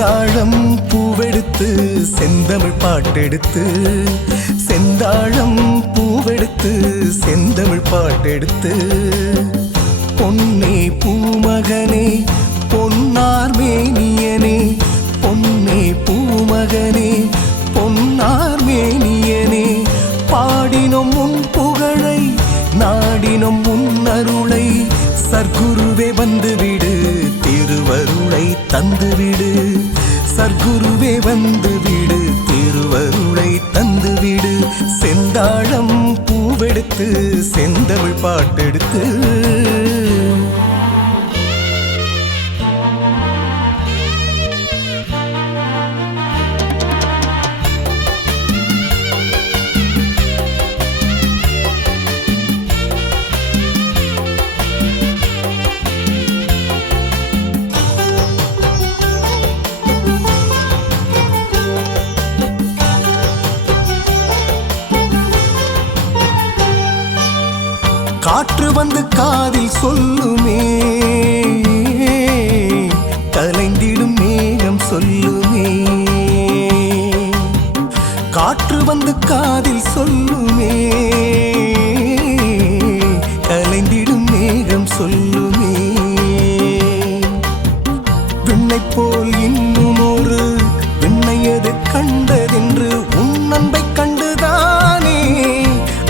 செந்தாழம் பூவெடுத்து செந்தமிழ் பாட்டெடுத்து செந்தாழம் பூவெடுத்து செந்தமிழ் பாட்டெடுத்து பொன்னே பூமகனே பொன்னார் மேனியனே பொன்னே பூமகனே பொன்னார் மேனியனே பாடினோம் உன் புகழை நாடினோம் உன் அருளை சர்க்குருவே வந்துவிடு திருவருளை தந்துவிடு சர்க்குருவே வந்துவிடு திருவருளை தந்துவிடு செந்தாழம் பூவெடுத்து செந்தமிழ் பாட்டெடுத்து காற்று வந்து காதில் சொல்லுமே கலைந்திடும் மேகம் சொல்லுமே காற்று வந்து காதில் சொல்லுமே கலைந்திடும் மேகம் சொல்லுமே விண்ணை போல் இன்னும் ஒரு விண்ணையது கண்டதென்று உன் அன்பை கண்டுதானே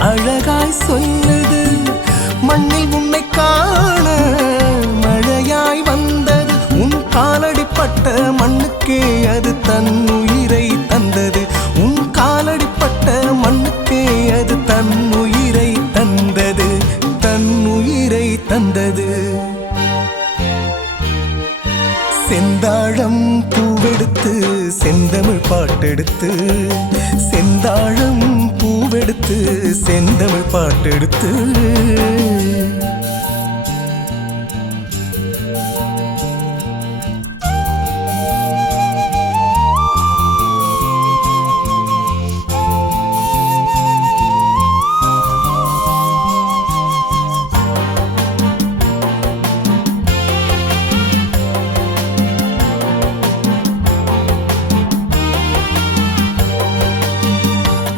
அழகாய் சொல்லுது மண்ணில் உன்னை காண மழையாய் வந்தது உன் காலடிப்பட்ட மண்ணுக்கே அது தன் உயிரை தந்தது உன் காலடிப்பட்ட மண்ணுக்கே அது தன் உயிரை தந்தது தன் உயிரை தந்தது செந்தாழம் பூவெடுத்து செந்தமிழ் பாட்டெடுத்து செந்தாழம் பூவெடுத்து செந்தமிழ் பாட்டெடுத்து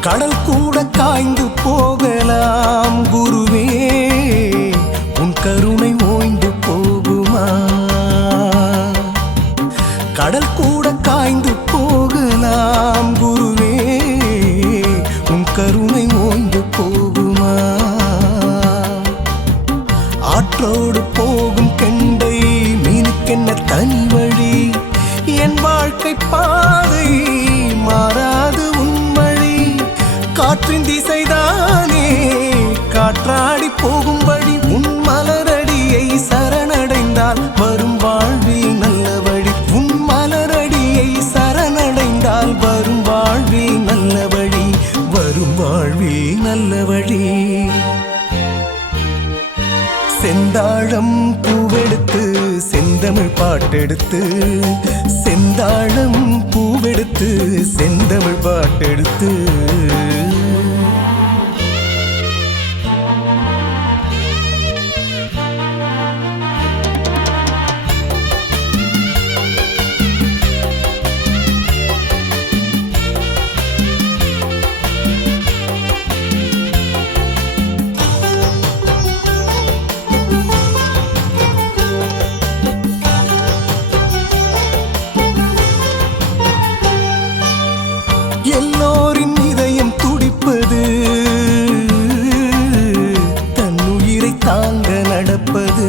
கடல் கூட காய்ந்து போகலாம் குருவே உன் கருணை ஓய்ந்து போகுமா கடல் கூட காய்ந்து போகலாம் குருவே உன் கருணை ஓய்ந்து போகுமா ஆற்றோடு போகும் கெண்டை மீனுக்கென்ன தனி வழி என் வாழ்க்கை பாதை மாறாது காற்றின் திசைதானே காற்றாடி போகும்படி உன் மலரடியை சரணடைந்தால் வரும் வாழ்வில் நல்ல வழி உன் மலரடியை சரணடைந்தால் வரும் வாழ்வில் நல்ல வழி வரும் வாழ்வில் நல்ல வழி செந்தாழம் பூவெடுத்து செந்தமிழ் பாட்டெடுத்து செந்தாழம் பூவெடுத்து செந்தமிழ் பாட்டெடுத்து எல்லோரின் இதயம் துடிப்பது தன்னுயிரை தாங்க நடப்பது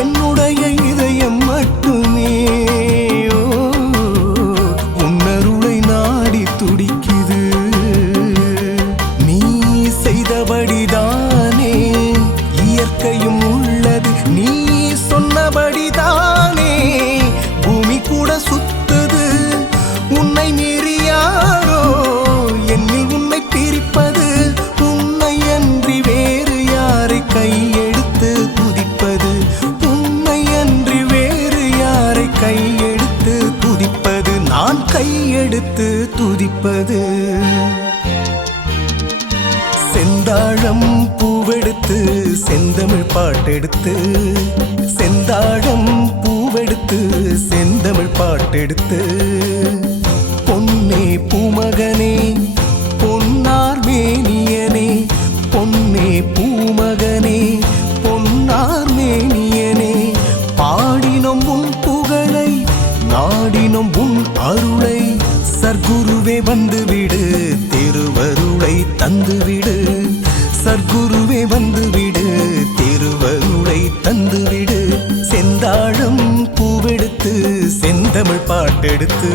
என்னுடைய இதயம் மட்டுமே உன்னருளை நாடி துடிக்குது நீ செய்தபடிதானே இயற்கையும் உள்ளது நீ சொன்னபடிதானே பூமி கூட சுத்துது உன்னை மீறியாரோ என்னில் உன்னை பிரிப்பது உன்னை அன்றி வேறு யாரை கையெடுத்து துதிப்பது உன்னை அன்றி வேறு யாரை கையெடுத்து துதிப்பது நான் கையெடுத்து துதிப்பது செந்தாழம் பூவெடுத்து செந்தமிழ் பாட்டெடுத்து செந்தாழம் பூ பூவெடுத்து செந்தமிழ் பாட்டெடுத்து பொன்னே பூமகனே பொன்னார் மேனியனே பொன்னே பூமகனே பொன்னார் மேனியனே பாடினோம் உன் புகழை நாடினோம் உன் அருளை சர்க்குருவே வந்துவிடு திருவருளை தந்துவிடு சர்க்குருவே வந்துவிடு திருவருளை தந்துவிடு செந்தாழம் பூவெடுத்து செந்தமிழ் பாட்டெடுத்து